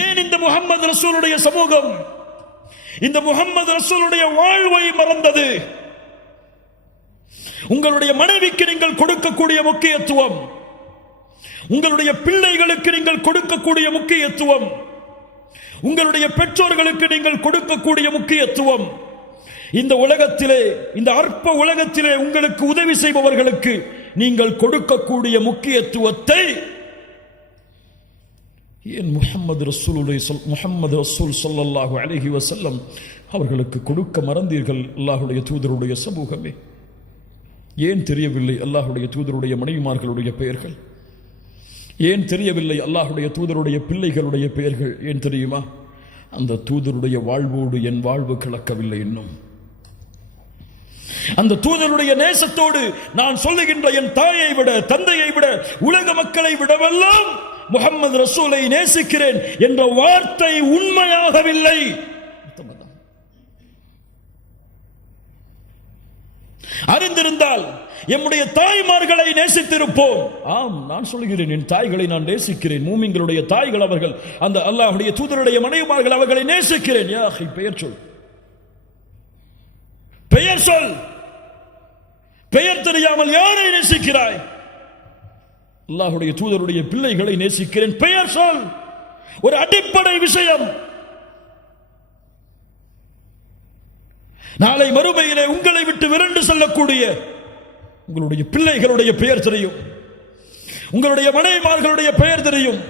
ஏன் இந்த முஹம்மது ரசூலுடைய சமூகம் இந்த முஹம்மது ரசூலுடைய வாழ்வை மறந்தது? உங்களுடைய மனைவிக்கு நீங்கள் கொடுக்கக்கூடிய முக்கியத்துவம், உங்களுடைய பிள்ளைகளுக்கு நீங்கள் கொடுக்கக்கூடிய முக்கியத்துவம், உங்களுடைய பெற்றோர்களுக்கு நீங்கள் கொடுக்கக்கூடிய முக்கியத்துவம், இந்த உலகத்திலே, இந்த அற்ப உலகத்திலே உங்களுக்கு உதவி செய்பவர்களுக்கு நீங்கள் கொடுக்கக்கூடிய முக்கியத்துவத்தை ஏன் முஹம்மது ரசூல் ஸல்லல்லாஹு அலைஹி வஸல்லம் அவர்களுக்கு கொடுக்க மறந்தீர்கள்? அல்லாஹ்வுடைய தூதருடைய சமூகமே, ஏன் தெரியவில்லை அல்லாஹ்வுடைய தூதருடைய மனைவிமார்களுடைய பெயர்கள்? ஏன் தெரியவில்லை அல்லாஹ்வுடைய தூதருடைய பிள்ளைகளுடைய பெயர்கள்? ஏன் தெரியுமா? அந்த தூதருடைய வாழ்வோடு என் வாழ்வு கலக்கவில்லை. இன்னும் அந்த தூதருடைய நேசத்தோடு நான் சொல்லுகின்ற என் தாயை விட, தந்தையை விட, உலக மக்களை விடவெல்லாம் முஹம்மது ரசூலை நேசிக்கிறேன் என்ற வார்த்தை உண்மையாகவில்லை. அறிந்திருந்தால் எம்முடைய தாய்மார்களை நேசித்திருப்போம். ஆம், நான் சொல்கிறேன், என் தாய்களை நான் நேசிக்கிறேன். மூமின்களுடைய தாய்கள் அவர்கள், அந்த அல்லாஹ்வுடைய தூதருடைய மனைவிமார்கள் அவர்களை நேசிக்கிறேன். யா அஹி, பெயர் சொல், பெயர் சொல். பெயர் தெரியாமல் யாரை நேசிக்கிறாய்? அல்லாஹ்வுடைய தூதருடைய பிள்ளைகளை நேசிக்கிறேன், பெயர் சொல். ஒரு அடிப்படை விஷயம். நாளை மறுமையிலே உங்களை விட்டு விரண்டு செல்லக்கூடிய உங்களுடைய பிள்ளைகளுடைய பெயர் தெரியும், உங்களுடைய மனைவிமார்களுடைய பெயர் தெரியும்,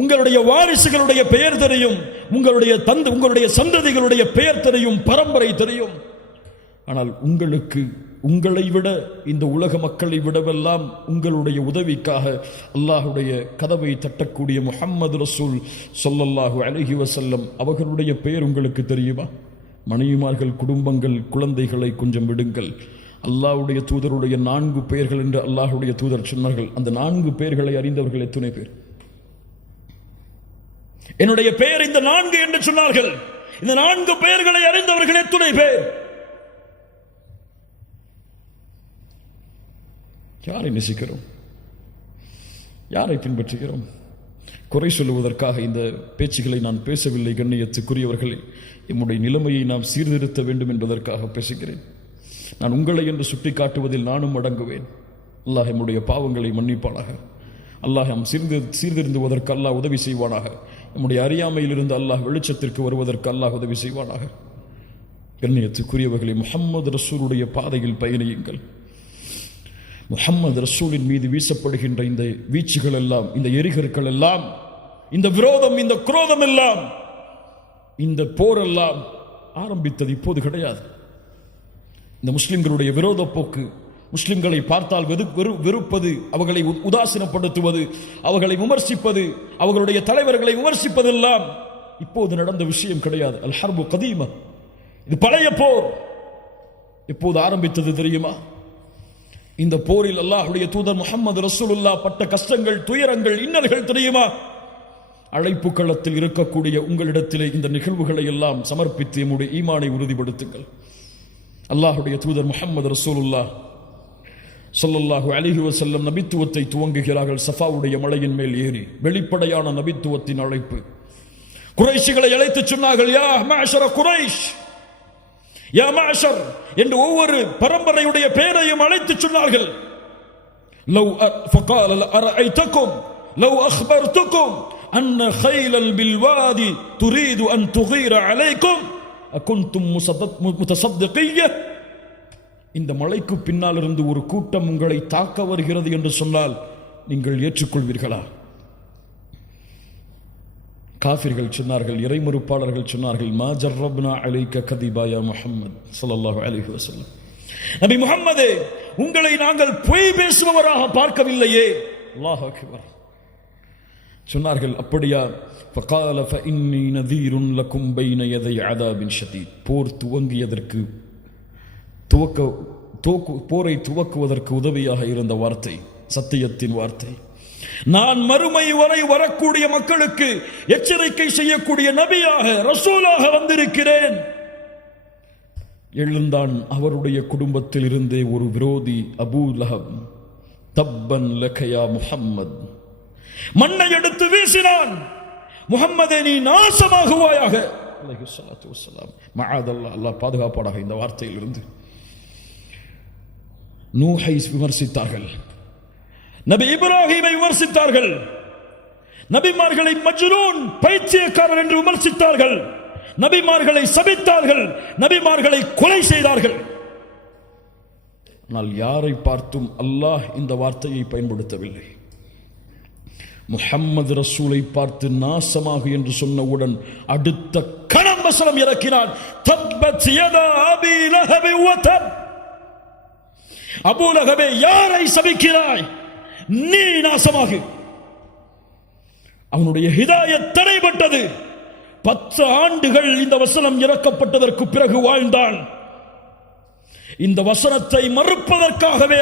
உங்களுடைய வாரிசுகளுடைய பெயர் தெரியும், உங்களுடைய சந்ததிகளுடைய பெயர் தெரியும், பரம்பரை தெரியும். ஆனால் உங்களை விட, இந்த உலக மக்களை விடவெல்லாம் உங்களுடைய உதவிக்காக அல்லாஹ்வுடைய கதவை தட்டக்கூடிய முஹம்மது ரசூல் ஸல்லல்லாஹு அலைஹி வஸல்லம் அவர்களுடைய பெயர் உங்களுக்கு தெரியுமா? மனைவிமார்கள், குடும்பங்கள், குழந்தைகளை கொஞ்சம் விடுங்கள். அல்லாஹ்வுடைய தூதருடைய 4 பெயர்கள் என்று அல்லாஹ்வுடைய தூதர் சொன்னார்கள். அந்த 4 பெயர்களை அறிந்தவர்கள் எத்தனை பேர்? என்னுடைய பெயர் இந்த 4 என்று சொன்னார்கள். இந்த 4 பெயர்களை அறிந்தவர்கள் எத்தனை பேர்? யாரை நேசிக்கிறோம்? யாரை பின்பற்றுகிறோம்? குறை சொல்லுவதற்காக இந்த பேச்சுகளை நான் பேசவில்லை. கண்ணியத்துக்குரியவர்களே, நம்முடைய நிலைமையை நாம் சீர்திருத்த வேண்டும் என்பதற்காக பேசுகிறேன். நான் உங்களை என்று சுட்டி காட்டுவதில் நானும் அடங்குவேன். அல்லாஹ் நம்முடைய பாவங்களை மன்னிப்பானாக. அல்லாஹ் நாம் சீர்திருந்துவதற்கு அல்லாஹ் உதவி செய்வானாக. நம்முடைய அறியாமையிலிருந்து அல்லாஹ் வெளிச்சத்திற்கு வருவதற்கு அல்லாஹ் உதவி செய்வானாக. கண்ணியத்துக்குரியவர்களே, முஹம்மது ரசூலுடைய பாதையில் பயணியுங்கள். முஹம்மது ரசூலின் மீது வீசப்படுகின்ற இந்த வீச்சுகள் எல்லாம், இந்த எரிகற்கள் எல்லாம், இந்த விரோதம், இந்த குரோதம் எல்லாம், இந்த போரெல்லாம் ஆரம்பித்தது இப்போது கிடையாது. இந்த முஸ்லிம்களுடைய விரோத போக்கு, முஸ்லிம்களை பார்த்தால் வெறுப்பது, அவர்களை உதாசீனப்படுத்துவது, அவர்களை விமர்சிப்பது, அவர்களுடைய தலைவர்களை விமர்சிப்பதெல்லாம் இப்போது நடந்த விஷயம் கிடையாது. அல் ஹர்பு கதீமா, இது பழைய போர். எப்போது ஆரம்பித்தது தெரியுமா? இந்த போரில் அல்லாஹ்வுடைய தூதர் முஹம்மது ரசூலுல்லாஹ் பட்ட கஷ்டங்கள், துயரங்கள், இன்னல்கள் தெரியுமா? அழைப்பு களத்தில் இருக்கக்கூடிய உங்களிடத்திலே இந்த நிகழ்வுகளை எல்லாம் சமர்ப்பித்து நம்முடைய ஈமானை உறுதிப்படுத்துங்கள். அல்லாஹ்வுடைய தூதர் முஹம்மது ரசூலுல்லாஹ் ஸல்லல்லாஹு அலைஹி வஸல்லம் நபித்துவத்தை துவங்குகிறார்கள். சஃபாவுடைய மலையின் மேல் ஏறி வெளிப்படையான நபித்துவத்தின் அழைப்பு. குறைஷிகளை அழைத்து சொன்னார்கள், யா மஅஷர குரைஷ், யா மஅஷர் என்று ஒவ்வொரு பரம்பரையுடைய பெயரையும் அழைத்து சொன்னார்கள். லவ் ஃபகால அரஐதகும் லவ் அக்பர்துகும் அன்ன கைலல் பில்வாதி துரீது அன் துகீர அலைக்கும் அகுன்தும் முத்தஸத்திகிய்ய. இந்த மலைக்கு பின்னால் இருந்து ஒரு கூட்டம் உங்களை தாக்க வருகிறது என்று சொன்னால் நீங்கள் ஏற்றுக்கொள்வீர்களா? காஃபிர்கள் சொன்னார்கள், இறைமறுப்பாளர்கள் சொன்னார்கள், மா ஜர்ரப்னா அலைக கதிபா யா முஹம்மது ஸல்லல்லாஹு அலைஹி வஸல்லம். நபி முஹம்மதே, உங்களை நாங்கள் பொய் பேசுபவராக பார்க்கவில்லையே. அல்லாஹ் அக்பர். சொன்னார்கள், அப்படியா? ஃபகால ஃபஇன்னி நதீருன் லகும் பைன யதை அதாபின் ஷதீத். போர் துவங்கியதற்கு போரை துவக்குவதற்கு உதவியாக இருந்த வார்த்தை, சத்தியத்தின் வார்த்தை. நான் மறுமை வரை வரக்கூடிய மக்களுக்கு எச்சரிக்கை செய்யக்கூடிய நபியாக, ரசூலாக வந்திருக்கிறேன். எழுந்தான் அவருடைய குடும்பத்தில் இருந்தே ஒரு விரோதி, அபூ லஹப். தப்பன் லக யா முஹம்மத். மண்ணை எடுத்து வீசினான். முஹம்மதே நீ நாசமாகுவாயாக. அலைஹிஸ்ஸலாத்து வஸ்ஸலாம். மஆதல்லாஹ், அல்லாஹ் பாதுகாப்பாடாக இந்த வார்த்தையிலிருந்து. நூஹை விமர்சித்தார்கள், நபி இப்ராஹீமை விமர்சித்தார்கள், நபிமார்களை மஜ்னூன் பைத்தியக்காரர் என்று விமர்சித்தார்கள், நபிமார்களை சபித்தார்கள், நபிமார்களை கொலை செய்தார்கள். ஆனால் யாரை பார்த்தும் அல்லாஹ் இந்த வார்த்தையை பயன்படுத்தவில்லை. முஹம்மது ரசூலை பார்த்து நாசமாக என்று சொன்னவுடன் அடுத்த கணம் வசனம் இறக்கினான். தப்பத் யதா அபீ லஹப் வ தப். அபூ லஹபே, யாரை சபிக்கிறாய்? நீ நாசமாகு. அவனுடைய ஹிதாயத் தடைபட்டது. 10 ஆண்டுகள் இந்த வசனம் இறக்கப்பட்டதற்கு பிறகு வாழ்ந்தான். இந்த வசனத்தை மறுப்பதற்காகவே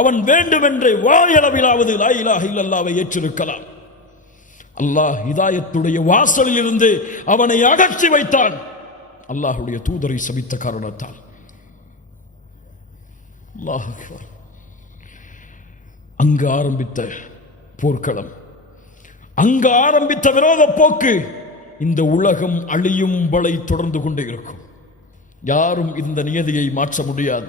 அவன் வேண்டுமென்றே வாயளவிலாவது லா இலாஹ இல்லல்லாஹ்வை ஏற்றிருக்கலாம். அல்லாஹ் ஹிதாயத்துடைய வாசலில் இருந்து அவனை அகற்றி வைத்தான், அல்லாஹ்வுடைய தூதரை சபித்த காரணத்தால். அல்லாஹ் அக்பர். அங்கு ஆரம்பித்த போர்க்களம், அங்கு ஆரம்பித்த விரோத போக்கு இந்த உலகம் அழியும் வரை தொடர்ந்து கொண்டே இருக்கும். யாரும் இந்த நியதியை மாற்ற முடியாது.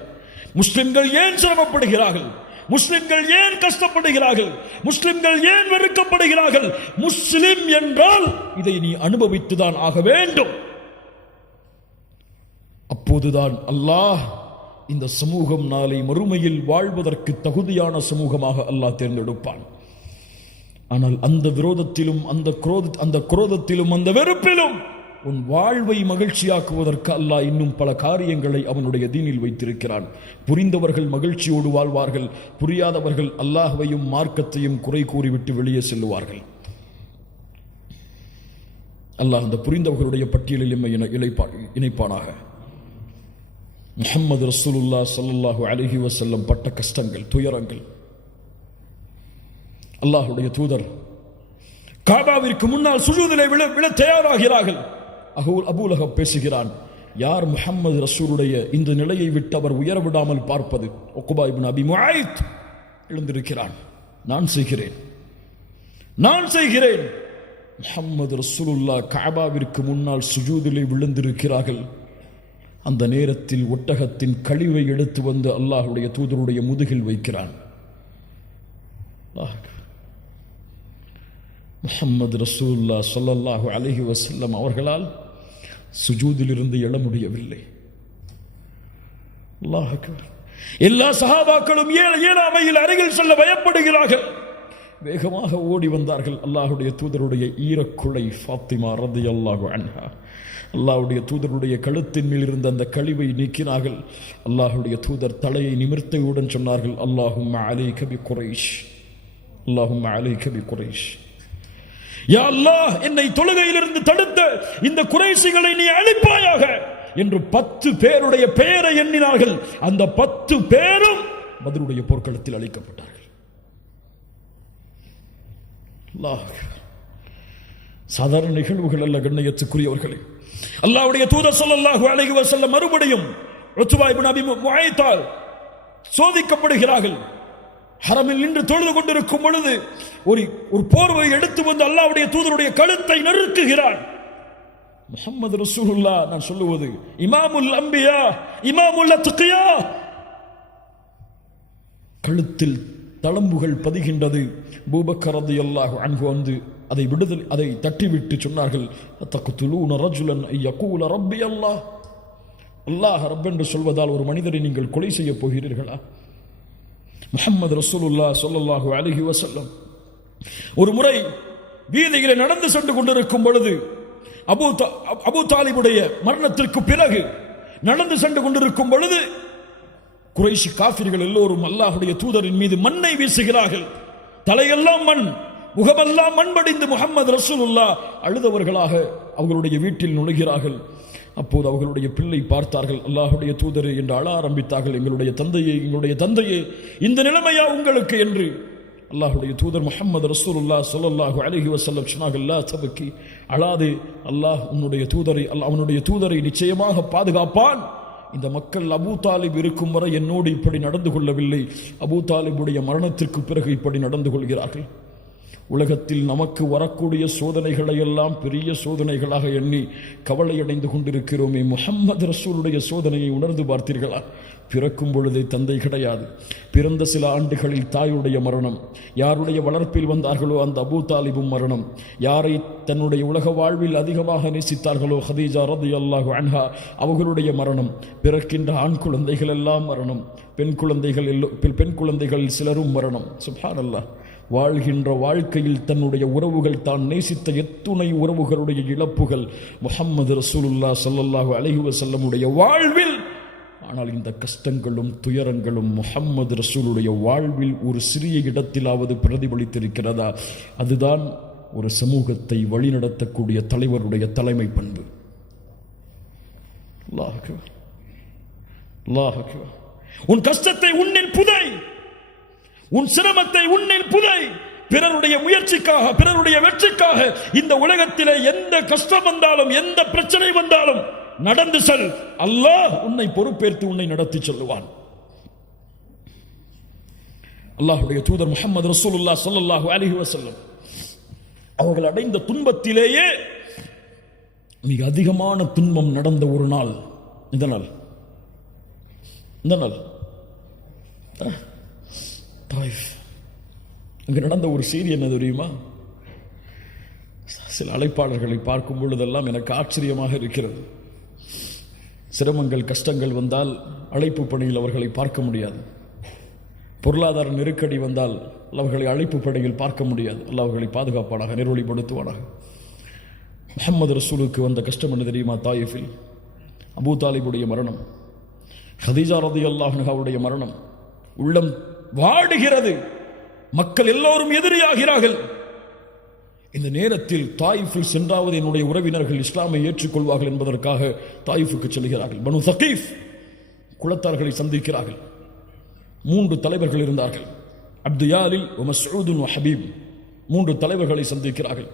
முஸ்லிம்கள் ஏன் சிரமப்படுகிறார்கள்? முஸ்லிம்கள் ஏன் கஷ்டப்படுகிறார்கள்? முஸ்லிம்கள் ஏன் வெறுக்கப்படுகிறார்கள்? முஸ்லிம் என்றால் இதை நீ அனுபவித்துதான் ஆக வேண்டும். அப்போதுதான் அல்லாஹ் இந்த சமூகம் நாளை மறுமையில் வாழ்வதற்கு தகுதியான சமூகமாக அல்லாஹ் தேர்ந்தெடுப்பான். ஆனால் அந்த விரோதத்திலும் அந்த குரோதத்திலும் அந்த வெறுப்பிலும் உன் வாழ்வை மகிழ்ச்சியாக்குவதற்கு அல்லாஹ் இன்னும் பல காரியங்களை அவனுடைய தீனில் வைத்திருக்கிறான். புரிந்தவர்கள் மகிழ்ச்சியோடு வாழ்வார்கள், புரியாதவர்கள் அல்லாஹ்வையும் மார்க்கத்தையும் குறை கூறிவிட்டு வெளியே செல்லுவார்கள். அல்லாஹ் அந்த புரிந்தவர்களுடைய பட்டியலில் எம்மை இணைப்பானாக. முஹம்மது ரசூலுல்லாஹ் ஸல்லல்லாஹு அலைஹி வஸல்லம் பட்ட கஷ்டங்கள், துயரங்கள். அல்லாஹ்வுடைய தூதர் காபாவிற்கு முன்னால் சுஜூதிலே விழ தயாராகிறார்கள். அபூ லஹப் பேசுகிறான், யார் முஹம்மது ரசூலுடைய இந்த நிலையை விட்டு அவர் உயர விடாமல் பார்ப்பது? உக்பா இப்னு அபி முஆய்த் எழுந்திருக்கிறான், நான் செய்கிறேன். முஹம்மது ரசூலுல்லாஹ் காபாவிற்கு முன்னால் சுஜூதிலே விழுந்திருக்கிறார்கள். அந்த நேரத்தில் ஒட்டகத்தின் கழிவை எடுத்து வந்து அல்லாஹ்வுடைய தூதருடைய முதுகில் வைக்கிறான். முஹம்மது ரசூலுல்லாஹ் ஸல்லல்லாஹு அலைஹி வஸல்லம் அவர்களால் சுஜூதிலிருந்து எழ முடியவில்லை. அல்லாஹ் அக்பர். எல்லா சஹாபாக்களும் ஏழாமையில் அருகில் செல்ல பயப்படுகிறார்கள். வேகமாக ஓடி வந்தார்கள். அல்லாஹ்வுடைய தூதருடைய ஈரக்குலை ஃபாத்திமா ரலியல்லாஹு அன்ஹா அல்லாஹ்வுடைய தூதருடைய கழுத்தின் மேல் இருந்த அந்த கழிவை நீக்கினார்கள். அல்லாஹ்வுடைய தூதர் தலையை நிமிர்த்தியவுடன் சொன்னார்கள், அல்லாஹும்ம அலைக பி குரைஷ், அல்லாஹும்ம அலைக பி குரைஷ். யா அல்லாஹ், என்னை தொழுகையிலிருந்து தடுத்த இந்த குறைஷிகளை நீ அழிப்பாயாக என்று 10 பேருடைய பெயரை எண்ணினார்கள். அந்த 10 பேரும் பத்ருடைய போர்க்களத்தில் அழிக்கப்பட்டார்கள். அல்லாஹ், சாதாரண நிகழ்வுகள் அல்ல கண்ணியத்துக்குரியவர்களே. அல்லாஹ்வுடைய தூதர் ஸல்லல்லாஹு அலைஹி வஸல்லம் மறுபடியும் உத்பா இப்னு அபி முஆய்த்தால் சோதிக்கப்படுகிறார்கள். ஹரமில் நின்று தொழுது கொண்டிருக்கும் பொழுது ஒரு போர்வை எடுத்து வந்து அல்லாஹ்வுடைய தூதருடைய கழுத்தை நெருக்குகிறான். முஹம்மது ரசூலுல்லாஹ், நான் சொல்லுவது இமாமுல் அம்பியா, இமாமுல் அத்கியா, கழுத்தில் தளம்புகள் பதிகின்றது. அபூபக்கர் ரலியல்லாஹு அன்ஹு வந்து அதை தட்டிவிட்டு சொன்னார்கள், தக்துலூன ரஜுலன் யகூல ரப்பி அல்லாஹ், அல்லாஹ் ரப் என்று சொல்வதால் ஒரு மனிதரை நீங்கள் கொலை செய்ய போகிறீர்களா? முஹம்மது ரசூலுல்லாஹ் ஸல்லல்லாஹு அலைஹி வஸல்லம் ஒரு முறை வீதியிலே நடந்து சென்று கொண்டிருக்கும் பொழுது அபூ தாலிபுடைய மரணத்திற்கு பிறகு நடந்து சென்று கொண்டிருக்கும் பொழுது குறைஷி காஃபிர்கள் எல்லோரும் அல்லாஹ்வுடைய தூதரின் மீது மண்ணை வீசுகிறார்கள். தலையெல்லாம் மண், முகமெல்லாம் மண்படிந்து முஹம்மது ரசூலுல்லாஹ் அழுதவர்களாக அவர்களுடைய வீட்டில் நுழைகிறார்கள். அப்போது அவர்களுடைய பிள்ளை பார்த்தார்கள், அல்லாஹ்வுடைய தூதரே என்று அழ ஆரம்பித்தார்கள். எங்களுடைய தந்தையே இந்த நிலைமையா உங்களுக்கு என்று. அல்லாஹ்வுடைய தூதர் முஹம்மது ரசூலுல்லாஹ் ஸல்லல்லாஹு அலைஹி வஸல்லம் சொன்னார்கள், லா தபக்கி, அழாதே, அல்லாஹ் அவனுடைய தூதரை நிச்சயமாக பாதுகாப்பான். இந்த மக்கள் அபூ தாலிப் இருக்கும் வரை என்னோடு இப்படி நடந்து கொள்ளவில்லை, அபூ தாலிபுடைய மரணத்திற்கு பிறகு இப்படி நடந்து கொள்கிறார்கள். உலகத்தில் நமக்கு வரக்கூடிய சோதனைகளை எல்லாம் பெரிய சோதனைகளாக எண்ணி கவலையடைந்து கொண்டிருக்கிறோமே, முஹம்மது ரசூலுடைய சோதனையை உணர்ந்து பார்த்தீர்களா? பிறக்கும் பொழுதே தந்தை கிடையாது, பிறந்த சில ஆண்டுகளில் தாயுடைய மரணம், யாருடைய வளர்ப்பில் வந்தார்களோ அந்த அபூ தாலிபும் மரணம், யாரை தன்னுடைய உலக வாழ்வில் அதிகமாக நேசித்தார்களோ ஹதீஜா ரலியல்லாஹு அன்ஹா அவர்களுடைய மரணம், பிறக்கின்ற ஆண் குழந்தைகள் எல்லாம் மரணம், பெண் குழந்தைகள் சிலரும் மரணம். சுப்ஹானல்லாஹ். வாழ்கின்ற வாழ்க்கையில் தன்னுடைய உறவுகள், தான் நேசித்த எத்துணை உறவுகளுடைய இழப்புகள் முஹம்மது ரசூலுல்லாஹ் ஸல்லல்லாஹு அலைஹி வஸல்லமுடைய வாழ்வில். ஆனால் இந்த கஷ்டங்களும் துயரங்களும் முஹம்மது ரசூலுடைய வாழ்வில் ஒரு சிறிய இடத்திலாவது பிரதிபலித்திருக்கிறதா? அதுதான் ஒரு சமூகத்தை வழிநடத்தக்கூடிய தலைவருடைய தலைமை பண்பு. அல்லாஹ் அக்பர், அல்லாஹ் அக்பர். உன் கஷ்டத்தை உன்னில் புதை, உன் சிரமத்தை உன்னில் புதை. பிறருடைய முயற்சிக்காக, பிறருடைய வெற்றிக்காக இந்த உலகத்திலே எந்த கஷ்டம் வந்தாலும், எந்த பிரச்சனை வந்தாலும் நடந்து செல். அல்லாஹ் உன்னை பொறுப்பேற்று உன்னை நடத்தி செல்லுவான். அல்லாஹ்வுடைய தூதர் முஹம்மது ரசூலுல்லாஹ் ஸல்லல்லாஹு அலைஹி வஸல்லம் அவர்கள் அடைந்த துன்பத்திலேயே மிக அதிகமான துன்பம் நடந்த ஒரு நாள் இந்த நாள். தாயிஃப். அங்கு நடந்த ஒரு செய்தி என்ன தெரியுமா? சில அழைப்பாளர்களை பார்க்கும் பொழுதெல்லாம் எனக்கு ஆச்சரியமாக இருக்கிறது. சிரமங்கள், கஷ்டங்கள் வந்தால் அழைப்பு பணியில் அவர்களை பார்க்க முடியாது. பொருளாதார நெருக்கடி வந்தால் அவர்களை அழைப்பு பணியில் பார்க்க முடியாது. அல்லாஹ் அவர்களை பாதுகாப்பானாக, நெருவழிப்படுத்துவானாக. முஹம்மது ரசூலுக்கு வந்த கஷ்டம் என்ன தெரியுமா? தாயிஃபில் அபூ தாலிபுடைய மரணம், ஹதீஜா ரலியல்லாஹு அன்ஹாவுடைய மரணம். உள்ளம் வாடுகிறது. மக்கள் எல்லோரும் எதிரியாகிறார்கள். இந்த நேரத்தில் தாயிஃபில் சென்றாவது என்னுடைய உறவினர்கள் இஸ்லாமை ஏற்றுக்கொள்வார்கள் என்பதற்காக தாயிஃபுக்கு செல்கிறார்கள். பனு தகீஃப் குலத்தார்களை சந்திக்கிறார்கள். 3 தலைவர்கள் இருந்தார்கள், அப்துயாலில், மஸ்ஊத், ஹபீப். 3 தலைவர்களை சந்திக்கிறார்கள்.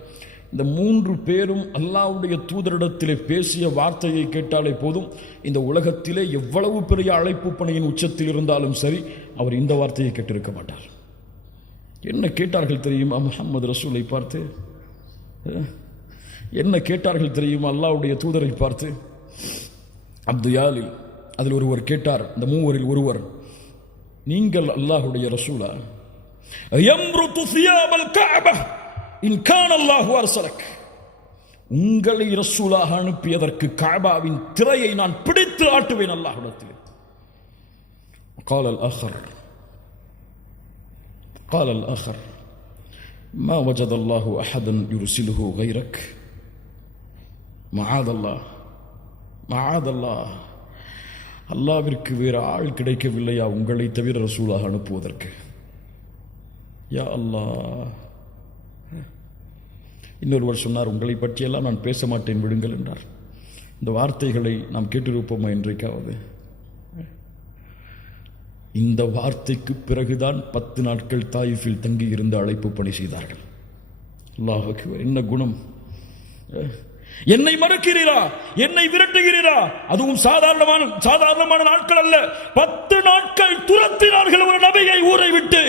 இந்த 3 பேரும் அல்லாஹ்வுடைய தூதரிடத்திலே பேசிய வார்த்தையை கேட்டாலே போதும், இந்த உலகத்திலே எவ்வளவு பெரிய அழைப்பு பணியின் உச்சத்தில் இருந்தாலும் சரி, அவர் இந்த வார்த்தையை கேட்டிருக்க மாட்டார். என்ன கேட்டார்கள் தெரியுமா? முஹம்மது ரசூலை பார்த்து என்ன கேட்டார்கள் தெரியுமா? அல்லாஹ்வுடைய தூதரை பார்த்து. அப்துயாலில் அதில் ஒருவர் கேட்டார், இந்த 3 ஒருவர், நீங்கள் அல்லாஹ்வுடைய ரசூலா? யம்ருது சியாபல் கஅபா இன் கான அல்லாஹு அர்ஸலக். உங்களை ரசூலாக அனுப்பியதற்கு கஅபாவின் திரையை நான் பிடித்து ஆட்டுவேன் அல்லாஹ்விடத்தில். قال الآخر ما وجد الله أحدا يرسله غيرك. معاذ الله. அல்லாஹ்விற்கு வேறு ஆள் கிடைக்கவில்லையா உங்களை தவிர ரசூலாக அனுப்புவதற்கு? யா அல்லாஹ். இன்னொருவர் சொன்னார், உங்களை பற்றியெல்லாம் நான் பேச மாட்டேன், விடுங்கள் என்றார். இந்த வார்த்தைகளை நாம் கேட்டிருப்போமா என்றைக்காவது? இந்த வார்த்தைக்கு பிறகுதான் 10 நாட்கள் தாயிஃபில் தங்கி இருந்து அழைப்பு பணி செய்தார்கள். அல்லாஹ் அக்பர். என்ன குணம்! என்னை மறக்கிறீரா, என்னை விரட்டுகிறீரா? அதுவும் சாதாரணமான நாட்கள் அல்ல. 10 நாட்கள் துரத்தினார்கள் ஒரு நபியை ஊரை விட்டு.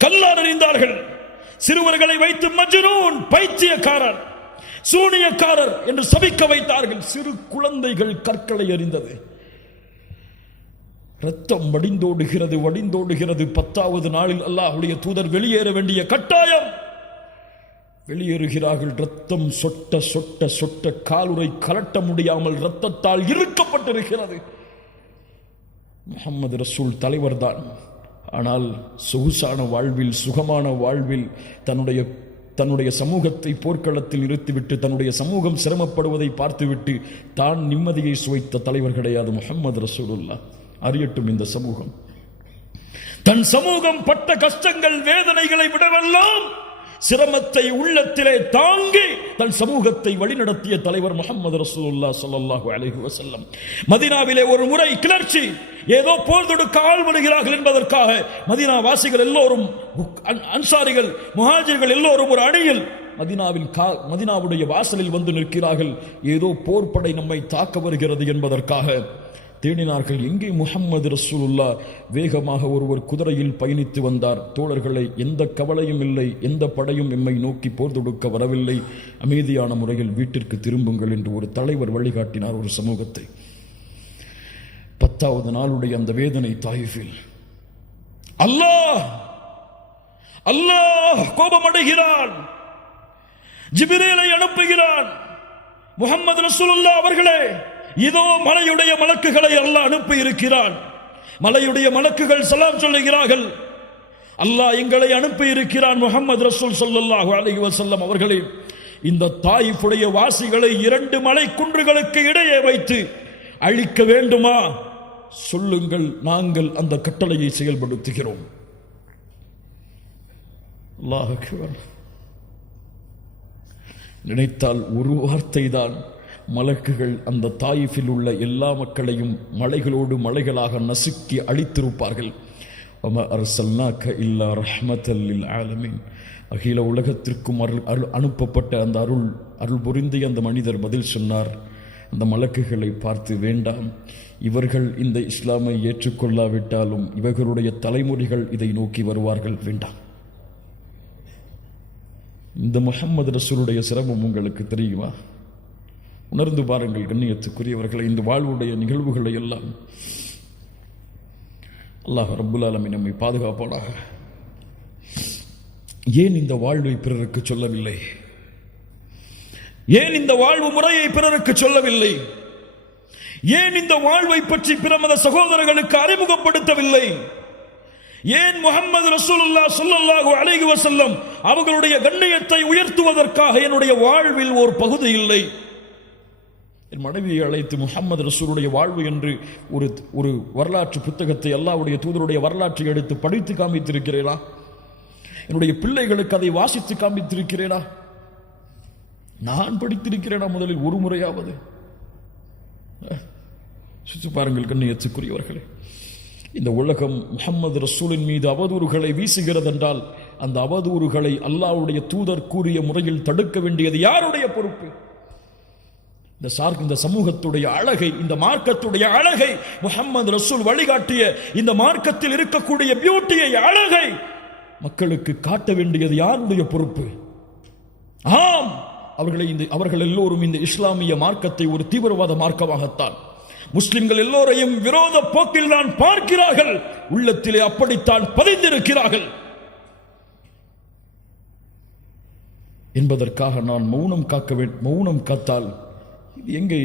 கல்லால் எறிந்தார்கள். சிறுவர்களை வைத்து மஜ்னூன், பைத்தியக்காரர், சூனியக்காரர் என்று சபிக்க வைத்தார்கள். சிறு குழந்தைகள் கற்களை எறிந்தது. ரத்தம் வடிந்தோடுகிறது. 10வது நாளில் அல்லாஹ்வுடைய தூதர் வெளியேற வேண்டிய கட்டாயம். வெளியேறுகிறார்கள். ரத்தம் சொட்ட காலுறை கலட்ட முடியாமல் ரத்தத்தால் இறுக்கப்பட்டிருக்கிறது. முஹம்மது ரசூல் தலைவர் தான். ஆனால் சொகுசான வாழ்வில், சுகமான வாழ்வில் தன்னுடைய சமூகத்தை போர்க்களத்தில் நிறுத்திவிட்டு, தன்னுடைய சமூகம் சிரமப்படுவதை பார்த்துவிட்டு தான் நிம்மதியை சுவைத்த தலைவர் கிடையாது முஹம்மது ரசூலுல்லாஹ். அறியட்டும் இந்த சமூகம், தன் சமூகம் பட்ட கஷ்டங்கள், வேதனைகளை விடவெல்லாம் சிரமத்தை உள்ளத்திலே தாங்கி தன் சமூகத்தை வழிநடத்திய தலைவர் முஹம்மது ரசூலுல்லாஹ் ஸல்லல்லாஹு அலைஹி வஸல்லம். மதீனாவிலே ஒரு முறை கிளர்ச்சி, ஏதோ போர் தொடுக்க ஆள் வருகிறார்கள் என்பதற்காக மதீனா வாசிகள் எல்லோரும், அன்சாரிகள், முஹாஜிர்கள் எல்லோரும் ஒரு அணியில் மதீனாவுடைய வாசலில் வந்து நிற்கிறார்கள். ஏதோ போர்ப்படை நம்மை தாக்க வருகிறது என்பதற்காக தேடினார்கள். எங்கே முஹம்மது ரசூலுல்லாஹ்? வேகமாக ஒருவர் குதிரையில் பயணித்து வந்தார். தோழர்களை, எந்த கவலையும் இல்லை, எந்த படையும் எம்மை நோக்கி போர் தொடுக்க வரவில்லை, அமைதியான முறையில் வீட்டிற்கு திரும்புங்கள் என்று ஒரு தலைவர் வழிகாட்டினார் ஒரு சமூகத்தை. 10வது நாளுடைய அந்த வேதனை தாயிஃபில். அல்லாஹ் கோபமடைகிறான், ஜிப்ரீலை அனுப்புகிறான். முஹம்மது ரசூலுல்லாஹ் அவர்களே, இதோ மலையுடைய மலக்குகளை அல்லாஹ் அனுப்பி இருக்கிறான். மலையுடைய மலக்குகள் சலாம் சொல்லுகிறார்கள், அல்லாஹ் எங்களை அனுப்பி இருக்கிறான். முஹம்மது ரசூல் ஸல்லல்லாஹு அலைஹி வஸல்லம் அவர்களே, இந்த தாயிஃபுடைய வாசிகளை 2 மலை குன்றுகளுக்கு இடையே வைத்து அழிக்க வேண்டுமா? சொல்லுங்கள், நாங்கள் அந்த கட்டளையை செயல்படுத்துகிறோம். அல்லாஹ் அக்பர். நினைத்தால் ஒரு வார்த்தை தான் மலக்குகள் அந்த தாயிஃபில் உள்ள எல்லா மக்களையும் மலைகளோடு மலைகளாக நசுக்கி அழித்திருப்பார்கள். வமா அர்சல்னாக இல்லா ரஹ்மத்தல் லில் ஆலமீன். அகில உலகத்திற்கும் அனுப்பப்பட்ட அந்த அருள் புரிந்திய அந்த மனிதர் பதில் சொன்னார் அந்த மலக்குகளை பார்த்து, வேண்டாம், இவர்கள் இந்த இஸ்லாமை ஏற்றுக்கொள்ளாவிட்டாலும் இவர்களுடைய தலைமுறைகள் இதை நோக்கி வருவார்கள், வேண்டாம். இந்த முஹம்மது ரசூலுடைய சிரமம் உங்களுக்கு தெரியுமா? உணர்ந்து பாருங்கள் கண்ணியத்துக்குரியவர்களை. இந்த வாழ்வுடைய நிகழ்வுகளை எல்லாம் அல்லாஹ் ரப்புல் ஆலமீன் நம்மை பாதுகாப்பானாக. ஏன் இந்த வாழ்வை பிறருக்கு சொல்லவில்லை? ஏன் இந்த வாழ்வு முறையை பிறருக்கு சொல்லவில்லை? ஏன் இந்த வாழ்வை பற்றி பிற மத சகோதரர்களுக்கு அறிமுகப்படுத்தவில்லை? ஏன் முஹம்மது ரசூலுல்லாஹ் ஸல்லல்லாஹு அலைஹி வஸல்லம் அவர்களுடைய கண்ணியத்தை உயர்த்துவதற்காக என்னுடைய வாழ்வில் ஒரு பகுதி இல்லை? என் மனைவியை அழைத்து முஹம்மது ரசூலுடைய வாழ்வு என்று ஒரு வரலாற்று புத்தகத்தை, அல்லாஹ்வுடைய தூதருடைய வரலாற்றை எடுத்து படித்து காண்பித்திருக்கிறேனா? என்னுடைய பிள்ளைகளுக்கு அதை வாசித்து காண்பித்திருக்கிறேனா? நான் படித்திருக்கிறேனா முதலில் ஒரு முறையாவது? சுற்றி பாருங்கள் கண்ணியத்துக்குரியவர்களே. இந்த உலகம் முஹம்மது ரசூலின் மீது அவதூறுகளை வீசுகிறது என்றால் அந்த அவதூறுகளை அல்லாஹ்வுடைய தூதர் கூறிய முறையில் தடுக்க வேண்டியது யாருடைய பொறுப்பு? இந்த சமூகத்துடைய அழகை, இந்த மார்க்கத்துடைய அழகை, முஹம்மது ரசூல் வழிகாட்டிய இந்த மார்க்கத்தில் இருக்கக்கூடிய பியூட்டியை, அழகை மக்களுக்கு காட்ட வேண்டியது யாருடைய பொறுப்பு? ஆம், அவர்கள் எல்லோரும் இந்த இஸ்லாமிய மார்க்கத்தை ஒரு தீவிரவாத மார்க்கமாகத்தான், முஸ்லிம்கள் எல்லோரையும் விரோத போக்கில் தான் பார்க்கிறார்கள், உள்ளத்திலே அப்படித்தான் பதிந்திருக்கிறார்கள் என்பதற்காக நான் மௌனம் காத்தால் எங்கே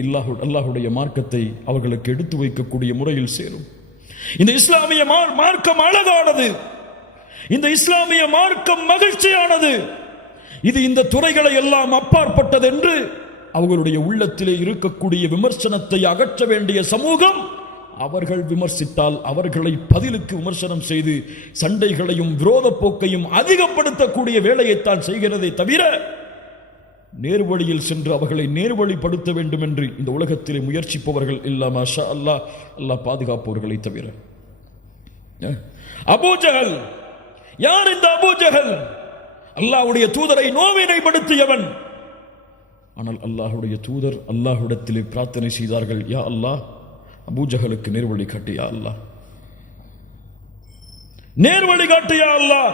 அல்லாஹுடைய மார்க்கத்தை அவர்களுக்கு எடுத்து வைக்கக்கூடிய முறையில் சேரும்? இந்த இஸ்லாமிய மார்க்கம் அழகானது, இந்த இஸ்லாமிய மார்க்கம் மகிழ்ச்சியானது, இது இந்த துறைகளை எல்லாம் அப்பாற்பட்டது என்று அவர்களுடைய உள்ளத்திலே இருக்கக்கூடிய விமர்சனத்தை அகற்ற வேண்டிய சமூகம், அவர்கள் விமர்சித்தால் அவர்களை பதிலுக்கு விமர்சனம் செய்து சண்டைகளையும் விரோத போக்கையும் அதிகப்படுத்தக்கூடிய வேலையைத்தான் செய்கிறதை தவிர நேர்வழியில் சென்று அவர்களை நேர்வழிப்படுத்த வேண்டும் என்று இந்த உலகத்திலே முயற்சிப்பவர்கள் இல்ல. மாஷா அல்லாஹ், அல்லாஹ் பாதுகாப்பவர்களை தவிர. அபூஜஹல் யார்? இந்த அபூஜஹல் அல்லாஹ்வுடைய தூதரை நோவினைப்படுத்தியவன். ஆனால் அல்லாஹ்வுடைய தூதர் அல்லாஹ்விடத்திலே பிரார்த்தனை செய்தார்கள், யா அல்லாஹ், அபூஜஹலுக்கு நேர்வழி காட்டு, யா அல்லாஹ், நேர்வழி காட்டு, யா அல்லாஹ்.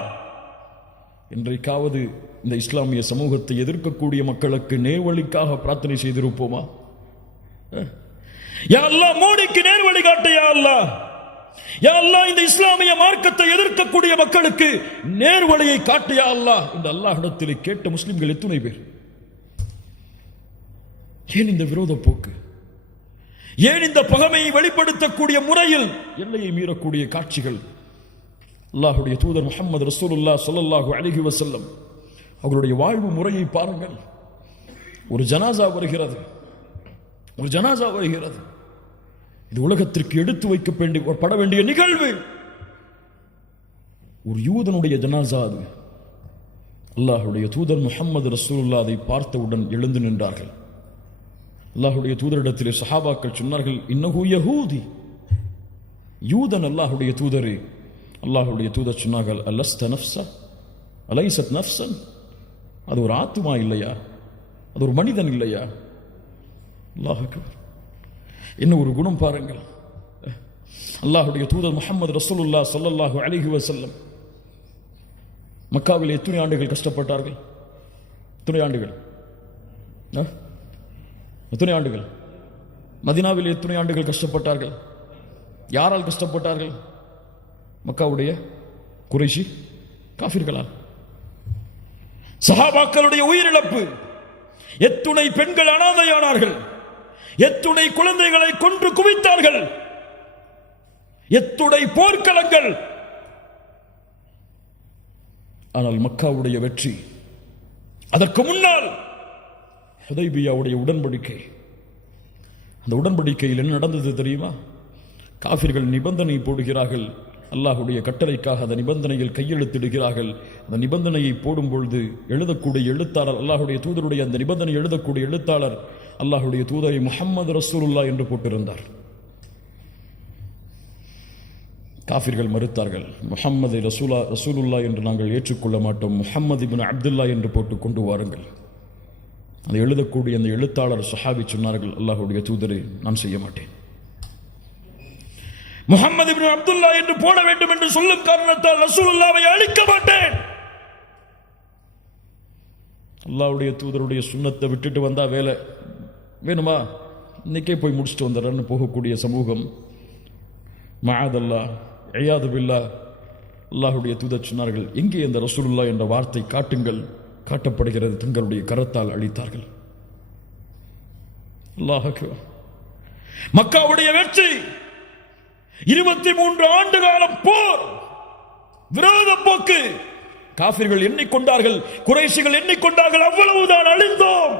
இன்றைக்காவது இந்த இஸ்லாமிய சமூகத்தை எதிர்க்கக்கூடிய மக்களுக்கு நேர்வழிக்காக பிரார்த்தனை செய்திருப்போமா? யா அல்லாஹ், மோடிக்கு நேர்வழி காட்டு, யா அல்லாஹ், யா அல்லாஹ், இந்த இஸ்லாமிய மார்க்கத்தை எதிர்க்கக்கூடிய மக்களுக்கு நேர்வழியை காட்டு, யா அல்லாஹ் இந்த அல்லாஹ்விடத்திலே கேட்ட முஸ்லிம்கள் எத்தனை பேர்? ஏன் இந்த விரோத போக்கு? ஏன் இந்த பகைமையை வெளிப்படுத்தக்கூடிய முறையில் எல்லையை மீறக்கூடிய காட்சிகள்? அல்லாஹ்வுடைய தூதர் முஹம்மது ரசூலுல்லாஹ் ஸல்லல்லாஹு அலைஹி வஸல்லம் அவர்களுடைய வாழ்வு முறையை பாருங்கள். ஒரு ஜனாசா வருகிறது, இது உலகத்திற்கு எடுத்து வைக்கப்பட வேண்டிய நிகழ்வு. ஒரு யூதனுடைய ஜனாசா அது. அல்லாஹ்வுடைய தூதர் முஹம்மது ரசூலுல்லாஹ் அதை பார்த்தவுடன் எழுந்து நின்றார்கள். அல்லாஹ்வுடைய தூதரிடத்திலே சஹாபாக்கள் சொன்னார்கள், இன்னஹு யஹூதி, யூதன் அல்லாஹ்வுடைய தூதரே. அல்லாஹ்வுடைய தூதர் சொன்னார்கள், அல்லஸ்த நஃப்ஸ அலைஸத் நஃப்ஸன், அது ஒரு ஆத்துமா இல்லையா? அது ஒரு மனிதன் இல்லையா? அல்லாஹ் அக்பர். என்ன ஒரு குணம் பாருங்கள். அல்லாஹ்வுடைய தூதர் முஹம்மது ரசூலுல்லாஹ் ஸல்லல்லாஹு அலைஹி வஸல்லம் மக்காவில் எத்தனை ஆண்டுகள் கஷ்டப்பட்டார்கள்? எத்தனை ஆண்டுகள்? எத்தனை ஆண்டுகள்? மதீனாவில் எத்தனை ஆண்டுகள் கஷ்டப்பட்டார்கள்? யாரால் கஷ்டப்பட்டார்கள்? மக்காவுடைய குறைஷி காஃபிர்களால். சஹாபாக்களுடைய உயிரிழப்பு, எத்துணை பெண்கள் அனாதையானார்கள், எத்துணை குழந்தைகளை கொன்று குவித்தார்கள், எத்துணை போர்க்களங்கள். ஆனால் மக்காவுடைய வெற்றி, அதற்கு முன்னால் ஹுதைபியாவுடைய உடன்படிக்கை. அந்த உடன்படிக்கையில் என்ன நடந்தது தெரியுமா? காஃபிர்கள் நிபந்தனை போடுகிறார்கள், அல்லாஹ்வுடைய கட்டளைக்காக அந்த நிபந்தனையில் கையெழுத்திடுகிறார்கள். அந்த நிபந்தனையை போடும் பொழுது எழுதக்கூடிய எழுத்தாளர், அல்லாஹ்வுடைய தூதருடைய அந்த நிபந்தனை எழுதக்கூடிய எழுத்தாளர் அல்லாஹ்வுடைய தூதரை முஹம்மது ரசூலுல்லாஹ் என்று போட்டிருந்தார். காஃபிர்கள் மறுத்தார்கள், முஹம்மது ரசூலுல்லாஹ் என்று நாங்கள் ஏற்றுக்கொள்ள மாட்டோம், முஹம்மது இப்னு அப்துல்லா என்று போட்டு கொண்டு வாருங்கள். அதை எழுதக்கூடிய அந்த எழுத்தாளர் சஹாபி சொன்னார்கள், அல்லாஹ்வுடைய தூதரை நான் செய்ய மாட்டேன், முஹம்மது இப்னு அப்துல்லா என்று போட வேண்டும் என்று சொல்லும் காரணத்தால் ரசூலுல்லாஹ்வை அழிக்க மாட்டேன். அல்லாஹ்வுடைய தூதருடைய சுன்னத்தை விட்டுட்டு வந்தா வேலை வேணுமா? இன்னைக்கே போய் முடிச்சுட்டு வந்துடுறேன்னு போகக்கூடிய சமூகம். மஆதல்லாஹ், இயாது பில்லாஹ். அல்லாஹ்வுடைய தூதர் சொன்னார்கள், எங்கே அந்த ரசூலுல்லாஹ் என்ற வார்த்தை காட்டுங்கள். காட்டப்படுகிறது, தங்களுடைய கரத்தால் அழித்தார்கள். அல்லாஹ் அக்பர். மக்காவுடைய வெற்றி, 23 ஆண்டு காலம் போர், விரோத போக்கு. காஃபிர்கள் எண்ணிக்கொண்டார்கள், குறைஷிகள் எண்ணிக்கொண்டார்கள், அவ்வளவுதான், அழிந்தோம்,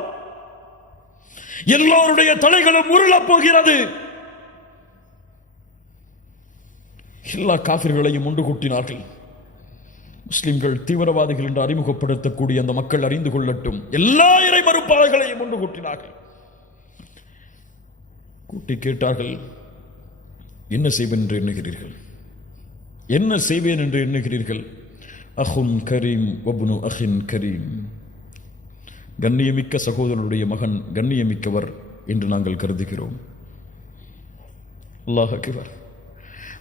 எல்லோருடைய தலைகளும் உருளப் போகிறது. எல்லா காஃபிர்களையும் ஒன்று கூட்டினார்கள். முஸ்லிம்கள் தீவிரவாதிகள் என்று அறிமுகப்படுத்தக்கூடிய அந்த மக்கள் அறிந்து கொள்ளட்டும், எல்லா இறை மறுப்பாளர்களையும் ஒன்று கூட்டினார்கள். கூட்டி கேட்டார்கள், என்ன செய்வேன் என்று எண்ணுகிறீர்கள்? என்ன செய்வேன் என்று எண்ணுகிறீர்கள்? அஹுன் கரீம் வப்னு அஹின் கரீம், கண்ணியமிக்க சகோதரனுடைய மகன் கண்ணியமிக்கவர் என்று நாங்கள் கருதுகிறோம். அல்லாஹ் அக்பர்.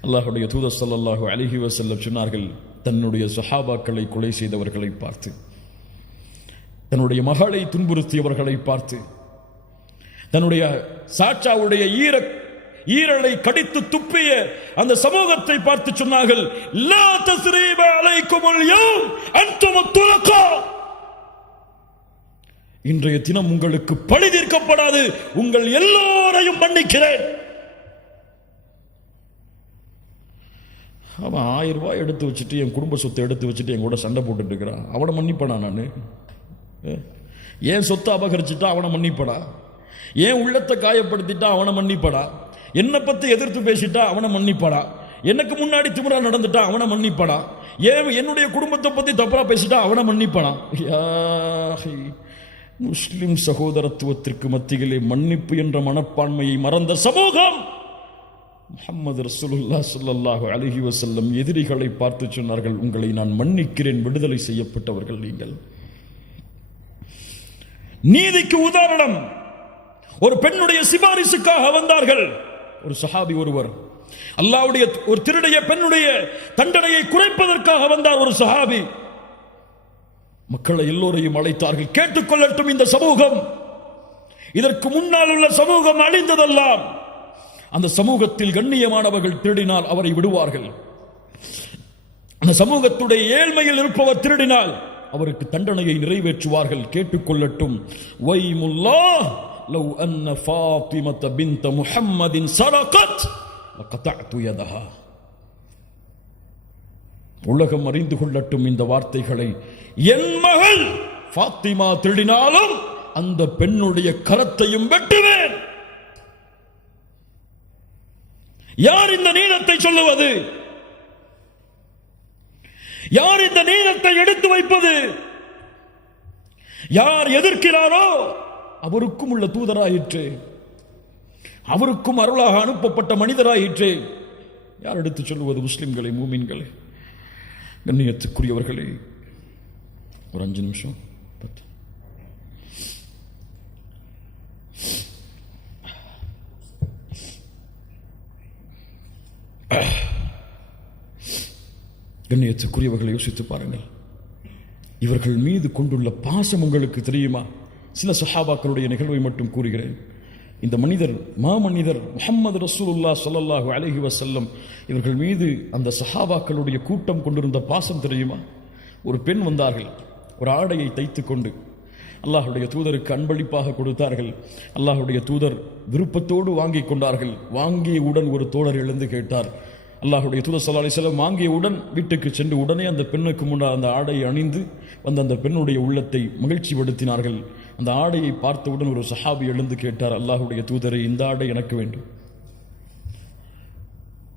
அல்லாஹ்வுடைய தூதர் ஸல்லல்லாஹு அலைஹி வஸல்லம் சொன்னார்கள், தன்னுடைய சஹாபாக்களை கொலை செய்தவர்களை பார்த்து, தன்னுடைய மகளை துன்புறுத்தியவர்களை பார்த்து, தன்னுடைய சாச்சாவுடைய ஈரலை கடித்து துப்பிய அந்த சமூகத்தை பார்த்து சொன்னார்கள், லா தஸ்ரீப அலைக்குமுல் யௌம் அன்தும் துலகா, இன்றைய தினம் உங்களுக்கு பழி தீர்க்கப்படாது, உங்கள் எல்லோரையும் மன்னிக்கிறேன். அவன் 1000 ரூபாய் எடுத்து வச்சுட்டு, என் குடும்ப சொத்தை எடுத்து வச்சுட்டு என் கூட சண்டை போட்டுட்டு இருக்கிறான், அவனை மன்னிப்படா? நான் ஏன் சொத்தை அபகரிச்சுட்டா அவனை மன்னிப்படா? ஏன் உள்ளத்தை காயப்படுத்திட்டா அவனை மன்னிப்படா? என்னை பத்தி எதிர்த்து பேசிட்டா அவனை மன்னிப்படா? எனக்கு முன்னாடி திமிரா நடந்துட்டா அவனை மன்னிப்படா? ஏன் என்னுடைய குடும்பத்தை பத்தி தப்பா பேசிட்டா அவனை மன்னிப்படா? முஸ்லிம் சகோதரத்துவத்திற்கு மத்தியிலே மன்னிப்பு என்ற மனப்பான்மையை மறந்த சமூகம். முஹம்மது ரசூலுல்லாஹ் ஸல்லல்லாஹு அலைஹி வஸல்லம் எதிரிகளை பார்த்து சொன்னார்கள், உங்களை நான் மன்னிக்கிறேன், விடுதலை செய்யப்பட்டவர்கள் நீங்கள். நீதிக்கு உதாரணம், ஒரு பெண்ணுடைய சிபாரிசுக்காக வந்தார்கள். ஒரு சஹாபி ஒருவர், அல்லாஹ்வுடைய ஒரு திருடைய பெண்ணுடைய தண்டனையை குறைப்பதற்காக வந்தார் ஒரு சஹாபி. மக்களை எல்லோரையும் அழைத்தார்கள், கேட்டுக்கொள்ளட்டும் இந்த சமூகம், இதற்கு முன்னால் உள்ள சமூகம் அழிந்ததெல்லாம். அந்த சமூகத்தில் கண்ணியமானவர்கள் திருடினால் அவரை விடுவார்கள். அந்த சமூகத்துடைய ஏழ்மையில் இருப்பவர் திருடினால் அவருக்கு தண்டனையை நிறைவேற்றுவார்கள். கேட்டுக்கொள்ளட்டும். வைமுல்லாஹ் லவ் அன்ன ஃபாத்திமத பின்த முஹம்மதின் ஸரகத் லகதஅது யதஹா. உலகம் அறிந்து கொள்ளட்டும் இந்த வார்த்தைகளை. என் மகள் ஃபாத்திமா திருடினாலும் அந்த பெண்ணுடைய கரத்தையும் வெட்டுவேன். யார் இந்த நீதத்தை சொல்லுவது? யார் இந்த நீதத்தை எடுத்து வைப்பது? யார் எதிர்க்கிறாரோ அவருக்கும் உள்ள தூதராயிற்று, அவருக்கும் அருளாக அனுப்பப்பட்ட மனிதராயிற்று. யார் எடுத்து சொல்லுவது? முஸ்லிம்களை, மூமின்களை. கண்ணியத்துக்குரியவர்களே, ஒரு 5 நிமிஷம். கண்ணியத்துக்குரியவர்களை யோசித்து பாருங்கள். இவர்கள் மீது கொண்டுள்ள பாசம் உங்களுக்கு தெரியுமா? சில சஹாபாக்களுடைய நிகழ்வை மட்டும் கூறுகிறேன். இந்த மனிதர், மாமனிதர் முஹம்மது ரசூலுல்லாஹ் ஸல்லல்லாஹு அலைஹி வஸல்லம் இவர்கள் மீது அந்த சஹாபாக்களுடைய கூட்டம் கொண்டிருந்த பாசம் தெரியுமா? ஒரு பெண் வந்தார்கள், ஒரு ஆடையை தைத்து கொண்டு அல்லாஹுடைய தூதருக்கு அன்பளிப்பாக கொடுத்தார்கள். அல்லாஹுடைய தூதர் விருப்பத்தோடு வாங்கி கொண்டார்கள். வாங்கியவுடன் ஒரு தோழர் எழுந்து கேட்டார். அல்லாஹுடைய தூதர் ஸல்லல்லாஹு அலைஹி வஸல்லம் வாங்கியவுடன் வீட்டுக்கு சென்று உடனே அந்த பெண்ணுக்கு முன்னால் அந்த ஆடையை அணிந்து வந்த அந்த பெண்ணுடைய உள்ளத்தை மகிழ்ச்சிப்படுத்தினார்கள். அந்த ஆடையை பார்த்தவுடன் ஒரு சஹாபி எழுந்து கேட்டார், அல்லாஹுடைய தூதரை, இந்த ஆடை எனக்கு வேண்டும்.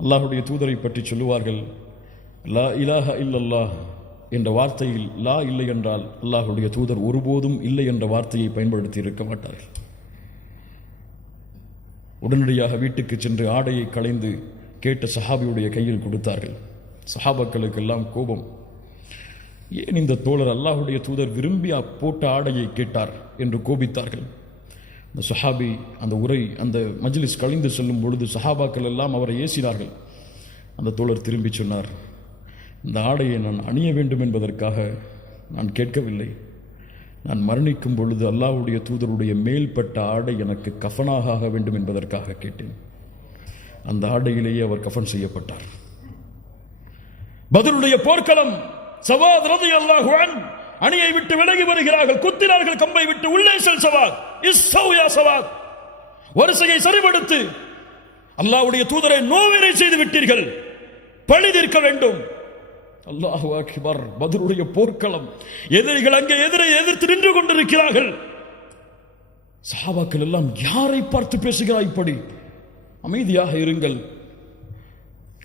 அல்லாஹுடைய தூதரை பற்றி சொல்லுவார்கள், லா இலாஹ இல்லல்லாஹ் என்ற வார்த்தையில் லா இல்லை என்றால் அல்லாஹுடைய தூதர் ஒருபோதும் இல்லை என்ற வார்த்தையை பயன்படுத்தி இருக்க மாட்டார்கள். உடனடியாக வீட்டுக்கு சென்று ஆடையை களைந்து கேட்ட சஹாபியுடைய கையில் கொடுத்தார்கள். சஹாபாக்களுக்கெல்லாம் கோபம். ஏன் இந்த தோழர் அல்லாஹுடைய தூதர் விரும்பி போட்ட ஆடையை கேட்டார் என்று கோபித்தார்கள். அந்த சஹாபி அந்த மஜ்லிஸ் கழிந்து செல்லும் பொழுது சஹாபாக்கள் எல்லாம் அவரை ஏசினார்கள். அந்த தோழர் திரும்பி சொன்னார், இந்த ஆடையை நான் அணிய வேண்டும் என்பதற்காக நான் கேட்கவில்லை. நான் மரணிக்கும் பொழுது அல்லாஹ்வுடைய தூதருடைய மேல்பட்ட ஆடை எனக்கு கஃபனாக ஆக வேண்டும் என்பதற்காக கேட்டேன். அந்த ஆடையிலேயே அவர் கஃபன் செய்யப்பட்டார். பத்ருடைய போர்க்களம். சவாத் ரலியல்லாஹு அன்ஹு அணியை விட்டு விலகி வருகிறார்கள். குத்தினார்கள் கம்பை விட்டு, உள்ளே செல் சவாத், இஸ்ஸௌ யா சவாத், வரிசையை சரிபடுத்து, அல்லாஹ்வுடைய தூதரை நோவினை செய்து விட்டீர்கள், பழி தீர்க்க வேண்டும். அல்லாஹு அக்பர். பத்ருடைய போர்க்களம். எதிரிகள் அங்கே எதிர்த்து நின்று கொண்டிருக்கிறார்கள். சஹாபாக்கள் எல்லாம், யாரை பார்த்து பேசுகிறாய் இப்படி? அமைதியாக இருங்கள்.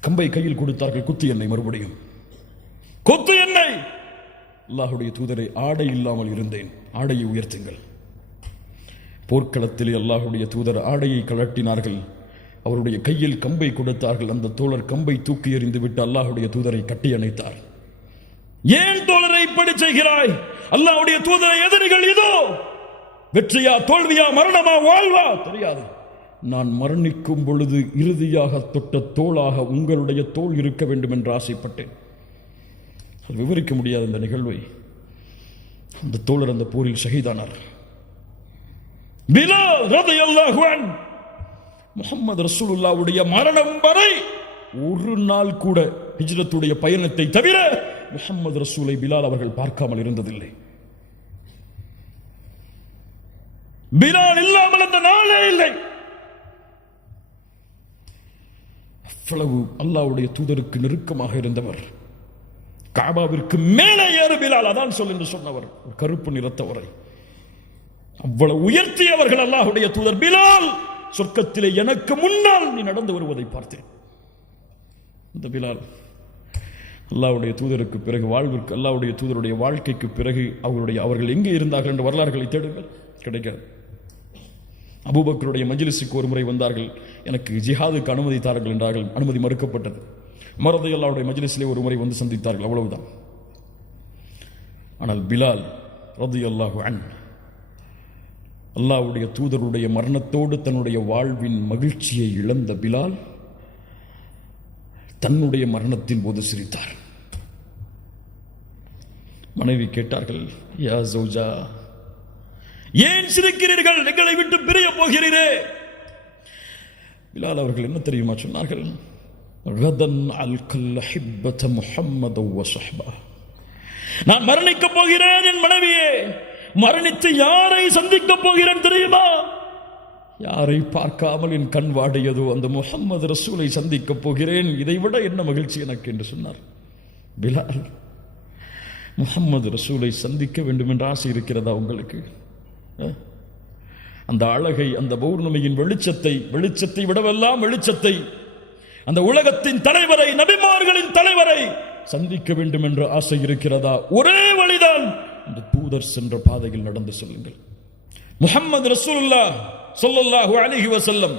கம்பை கையில் கொடுத்தார்கள். குத்து என்னை, மறுபடியும் கொத்து என்னை. அல்லாஹுடைய தூதரை, ஆடை இல்லாமல் இருந்தேன், ஆடையை உயர்த்துங்கள். போர்க்களத்திலே அல்லாஹுடைய தூதர் ஆடையை கழட்டினார்கள். அவருடைய கையில் கம்பை கொடுத்தார்கள். அந்த தோழர் கம்பை தூக்கி எறிந்து விட்டு அல்லாஹுடைய தூதரை கட்டி அணைத்தார். ஏன் தோழரை இப்படி செய்கிறாய்? அல்லாஹுடைய தூதரை எதிரிகள் இதோ, வெற்றியா தோல்வியா, மரணமா வாழ்வா தெரியாது. நான் மரணிக்கும் பொழுது இறுதியாக தொட்ட தோளாக உங்களுடைய தோள் இருக்க வேண்டும் என்று ஆசைப்பட்டேன். விவரிக்க முடியாத இந்த நிகழ்வை. அந்த தோழர் அந்த போரில் ஷஹீதானார். பிலால் ரலியல்லாஹு அன்ஹு முஹம்மது ரசூலுல்லாஹ்வுடைய மரணம் வரை ஒரு நாள் கூட ஹிஜ்ரத்துடைய பயணத்தை தவிர முஹம்மது ரசூலை பிலால் அவர்கள் பார்க்காமல் இருந்ததில்லை. பிலால் இல்லாமல் அந்த நாளே இல்லை. அவ்வளவு அல்லாஹ்வுடைய தூதருக்கு நெருக்கமாக இருந்தவர். காபாவிற்கு மேலே ஏறு பிலால், அதான் சொல் என்று சொன்னவர், கருப்பு நிறத்தவரை அவ்வளவு உயர்த்தியவர்கள் அல்லாஹ்வுடைய தூதர். பிலால், சொர்க்கத்திலே எனக்கு முன்னால் நீ நடந்து வருவதை பார்த்தேன். இந்த பிலால் அல்லாஹ்வுடைய தூதருக்கு பிறகு வாழ்விற்கு, அல்லாஹ்வுடைய தூதருடைய வாழ்க்கைக்கு பிறகு அவர்கள் எங்கே இருந்தார்கள் என்ற வரலாறுகளை தேடுங்கள், கிடைக்காது. அபூபக்கருடைய மஜ்லிஸுக்கு ஒரு முறை வந்தார்கள். எனக்கு ஜிஹாதுக்கு அனுமதி தாருங்கள் என்றார்கள். அனுமதி மறுக்கப்பட்டது. உமர் ரலியல்லாஹுடைய மஜ்லிஸிலே ஒரு முறை வந்து சந்தித்தார்கள், அவ்வளவுதான். ஆனால் பிலால் ரலியல்லாஹு அன்ஹு அல்லாஹ்வுடைய தூதருடைய மரணத்தோடு தன்னுடைய வாழ்வின் மகிழ்ச்சியை இழந்த பிலால் தன்னுடைய மரணத்தின் போது சிரித்தார். மனைவி கேட்டார்கள், யா ஜௌஜா, ஏன் சிரிக்கிறீர்கள்? எங்களை விட்டு பிரிய போகிறீரே. பிலால் அவர்கள் என்ன தெரியுமா சொன்னார்கள்? நான் மரணிக்க போகிறேன் என் மனைவியே. மரணித்து யாரை சந்திக்க போகிறேன் தெரியுமா? யாரை பார்க்காமல் என் கண் வாடியதோ அந்த முஹம்மது ரசூலை சந்திக்க போகிறேன். இதைவிட என்ன மகிழ்ச்சி எனக்கு என்று சொன்னார். பிலால், முஹம்மது ரசூலை சந்திக்க வேண்டும் என்ற ஆசை இருக்கிறதா உங்களுக்கு? அந்த அழகை, அந்த பௌர்ணமியின் வெளிச்சத்தை விடவெல்லாம் வெளிச்சத்தை, அந்த உலகத்தின் தலைவரை, நபிமார்களின் தலைவரை சந்திக்க வேண்டும் என்ற ஆசை இருக்கிறதா? ஒரே வழிதான், அந்த தூதர் சென்ற பாதையில் நடந்து செல்லுங்கள். முஹம்மது ரசூலுல்லாஹ் ஸல்லல்லாஹு அலைஹி வஸல்லம்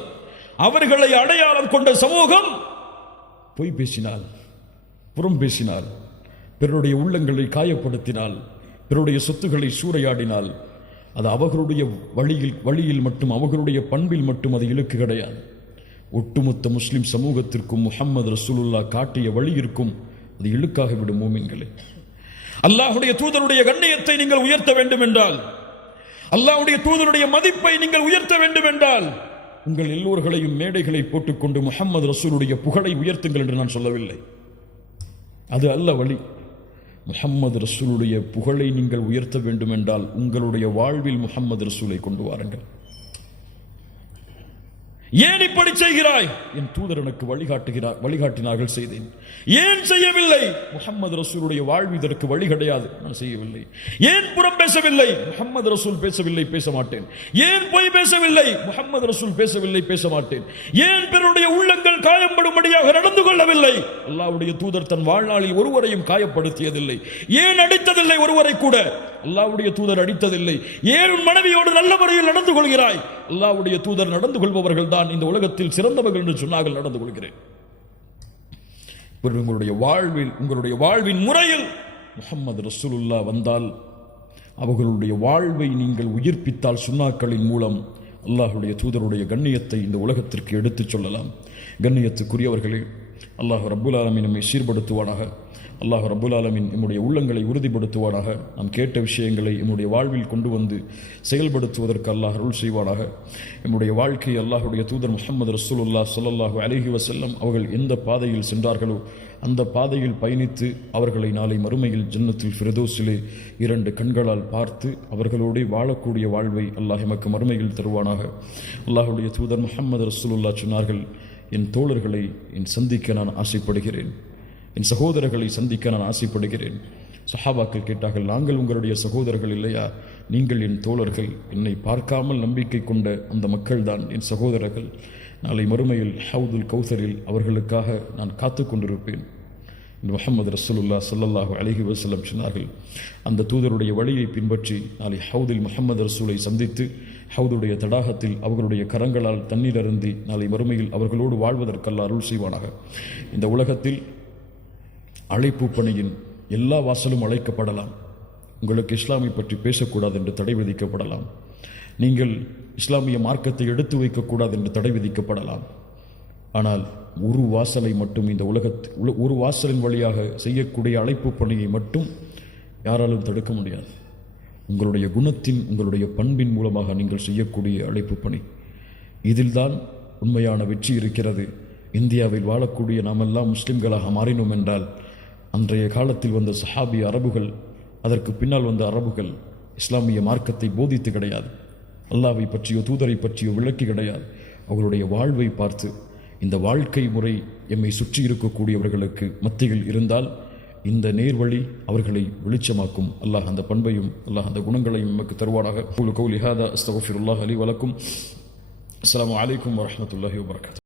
அவர்களை அடையாளம் கொண்ட சமூகம் பொய் பேசினால், புறம் பேசினால், பிறருடைய உள்ளங்களை காயப்படுத்தினால், பிறருடைய சொத்துக்களை சூறையாடினால், அது அவர்களுடைய வழியில் மட்டும், அவர்களுடைய பண்பில் மட்டும் அது இழுக்கு கிடையாது. ஒட்டுமொத்த முஸ்லிம் சமூகத்திற்கும் முஹம்மது ரசூலுல்லாஹ் காட்டிய வழியிற்கும் அது இழுக்காகிவிடும் மூமின்களே. அல்லாஹ்வுடைய தூதருடைய கண்ணியத்தை நீங்கள் உயர்த்த வேண்டும் என்றால், அல்லாஹ்வுடைய தூதருடைய மதிப்பை நீங்கள் உயர்த்த வேண்டும் என்றால், உங்கள் எல்லோர்களையும் மேடைகளை போட்டுக்கொண்டு முஹம்மது ரசூலுடைய புகழை உயர்த்துங்கள் என்று நான் சொல்லவில்லை. அது அல்ல வழி. முஹம்மது ரசூலுடைய புகழை நீங்கள் உயர்த்த வேண்டும் என்றால் உங்களுடைய வாழ்வில் முஹம்மது ரசூலை கொண்டு வாருங்கள். ஏன் இப்படி செய்கிறாய்? என் தூதர் எனக்கு வழிகாட்டினார்கள், செய்தேன். ஏன் செய்யவில்லை? முஹம்மது ரசூலுடைய வாழ்வு இதற்கு வழி கிடையாது, நான் செய்யவில்லை. ஏன் புறம் பேசவில்லை? முஹம்மது ரசூல் பேசவில்லை, பேச மாட்டேன். ஏன் பொய் பேசவில்லை? முஹம்மது ரசூல் பேசவில்லை, பேச மாட்டேன். ஏன் பிறருடைய உள்ளங்கள் காயப்படும்படியாக நடந்து கொள்ளவில்லை? அல்லாஹ்வுடைய தூதர் தன் வாழ்நாளில் ஒருவரையும் காயப்படுத்தியதில்லை. ஏன் அடித்ததில்லை? ஒருவரை கூட அல்லாஹ்வுடைய தூதர் அடித்ததில்லை. ஏன் உன் மனைவியோடு நல்ல முறையில் நடந்து கொள்கிறாய்? அல்லாஹ்வுடைய தூதர் நடந்து கொள்பவர்கள் தான் இந்த உலகத்தில் சிறந்தவர்கள் என்று சொன்னார்கள், நடந்து கொள்கிறேன். உங்களுடைய வாழ்வின் முறையில் முஹம்மது ரசூலுல்லாஹ் வந்தால், அவர்களுடைய வாழ்வை நீங்கள் உயிர்ப்பித்தால், சுன்னாக்களின் மூலம் அல்லாஹ்வுடைய தூதருடைய கண்ணியத்தை இந்த உலகத்திற்கு எடுத்துச் சொல்லலாம். கண்ணியத்துக்குரியவர்களே, அல்லாஹ் ரப்புல் ஆலமீன் நம்மை சீர்படுத்துவானாக. அல்லாஹ் ரப்புல் ஆலமீன் நம்முடைய உள்ளங்களை உறுதிப்படுத்துவானாக. நாம் கேட்ட விஷயங்களை நம்முடைய வாழ்வில் கொண்டு வந்து செயல்படுத்துவதற்கு அல்லாஹ் அருள் செய்வானாக. நம்முடைய வாழ்க்கையை அல்லாஹ்வுடைய தூதர் முஹம்மது ரசூலுல்லாஹ் ஸல்லல்லாஹு அலைஹி வஸல்லம் அவர்கள் எந்த பாதையில் சென்றார்களோ அந்த பாதையில் பயணித்து அவர்களை நாளை மறுமையில் ஜன்னத்துல் ஃபிர்தௌஸிலே 2 கண்களால் பார்த்து அவர்களோடு வாழக்கூடிய வாழ்வை அல்லாஹ் எமக்கு மறுமையில் தருவானாக. அல்லாஹ்வுடைய தூதர் முஹம்மது ரசூலுல்லாஹ் சொன்னார்கள், என் தோழர்களை சந்திக்க நான் ஆசைப்படுகிறேன், என் சகோதரர்களை சந்திக்க நான் ஆசைப்படுகிறேன். சஹாபாக்கள் கேட்டார்கள், நாங்கள் உங்களுடைய சகோதரர்கள் இல்லையா? நீங்கள் என் தோழர்கள். என்னை பார்க்காமல் நம்பிக்கை கொண்ட அந்த மக்கள் தான் என் சகோதரர்கள். நாளை மறுமையில் ஹவுதுல் கௌசரில் அவர்களுக்காக நான் காத்து கொண்டிருப்பேன். முஹம்மது ரசூலுல்லாஹ் ஸல்லல்லாஹு அலைஹி வஸல்லம் சொன்னார்கள், அந்த தூதருடைய வழியை பின்பற்றி நாளை ஹவுதில் முஹம்மது ரசூலை சந்தித்து ஹவுதுடைய தடாகத்தில் அவர்களுடைய கரங்களால் தண்ணீர் அருந்தி நாளை மறுமையில் அவர்களோடு வாழ்வதற்கல்ல அருள் செய்வானாக. இந்த உலகத்தில் அழைப்பு பணியின் எல்லா வாசலும் அழைக்கப்படலாம். உங்களுக்கு இஸ்லாமை பற்றி பேசக்கூடாது என்று தடை விதிக்கப்படலாம். நீங்கள் இஸ்லாமிய மார்க்கத்தை எடுத்து வைக்கக்கூடாது என்று தடை விதிக்கப்படலாம். ஆனால் ஒரு வாசலை மட்டும், இந்த ஒரு வாசலின் வழியாக செய்யக்கூடிய அழைப்பு பணியை மட்டும் யாராலும் தடுக்க முடியாது. உங்களுடைய குணத்தின், உங்களுடைய பண்பின் மூலமாக நீங்கள் செய்யக்கூடிய அழைப்பு பணி, இதில்தான் உண்மையான வெற்றி இருக்கிறது. இந்தியாவில் வாழக்கூடிய நாமெல்லாம் முஸ்லிம்களாக மாறினோம் என்றால், அன்றைய காலத்தில் வந்த சஹாபி அரபுகள், அதற்கு பின்னால் வந்த அரபுகள் இஸ்லாமிய மார்க்கத்தை போதித்து கிடையாது, அல்லாஹ்வை பற்றியோ தூதரை பற்றியோ விளக்கி கிடையாது. அவர்களுடைய வாழ்வை பார்த்து, இந்த வாழ்க்கை முறை எம்மை சுற்றி இருக்கக்கூடியவர்களுக்கு மத்தியில் இருந்தால் இந்த நேர்வழி அவர்களை வெளிச்சமாக்கும். அல்லாஹ் அந்த பண்பையும் அல்லாஹ் அந்த குணங்களையும் நமக்கு தருவானாக. கௌலி ஹாதா அஸ்தக்ஃபிருல்லாஹ் லி வ லக்கும். அஸ்ஸலாமு அலைக்கும் வரஹ்மத்துல்லாஹி வபரகாத்துஹு.